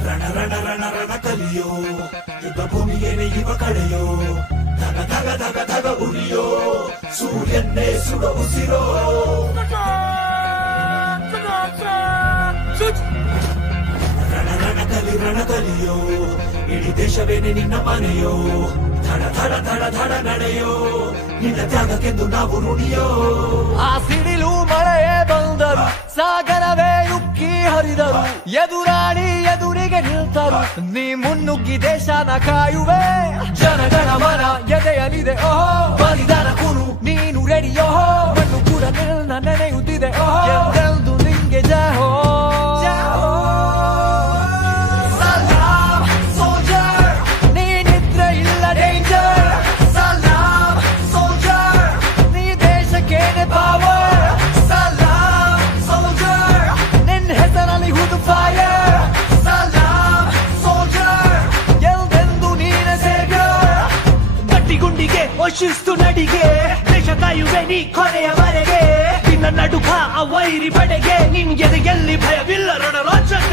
ರಣ ರಣ ರಣ ರಣ ಕಲಿಯೋ ಯುದ್ಧ ಭೂಮಿಯೇನೆ ಇವ ಕಡೆಯೋ ಧಗ ಧಗ ಧಗ ಧಗ ಉರಿಯೋ ಸೂರ್ಯನ್ನೇ ಸುಡ ಉಸಿರೋ ರಣ ಕಲಿಯೋ ಇಡೀ ದೇಶವೇನೆ ನಿನ್ನ ಮನೆಯೋ ಧಡ ಧಡ ಧಡ ಧಡ ನಡೆಯೋ ನಿನ್ನ ತ್ಯಾಗಕ್ಕೆಂದು ನಾವು ನುಡಿಯೋ ಆ ಸಿಡಿಲು ಮಳೆಯೇ ಬಂದರು ಸಾಗರವೇ ಉಕ್ಕಿ ಹರಿದರು ಎದುರಾಳಿ ಎದುರಿಗೆ ನಿಲ್ತರು ನೀ ಮುನ್ನುಗ್ಗಿ ದೇಶನ ಕಾಯುವೆ ಜನಗಣ ಮನ ಎದೆಯಲಿದೆ ಓಹೋ ಬಲಿದಾನ ಕುರು ನೀನು ರೆಡಿಯೋ ಮಣ್ಣು ಕೂಡ ನಿನ್ನ ನೆನೆಯುತ್ತಿದೆ ಓಹೋ ಎಂದೆಂದು ನಿಂಗೆ ಜಹೋ ಶಿಸ್ತು ನಡಿಗೆ ದೇಶ ಕಾಯುವೆ ನೀ ಕೊನೆಯವರೆಗೆ ನಿನ್ನ ನಡುಕ ಆ ವೈರಿ ಪಡೆಗೆ ನಿನ್ಗೆ ಎಲ್ಲಿ ಭಯವಿಲ್ಲ ರಣರೋಚಕ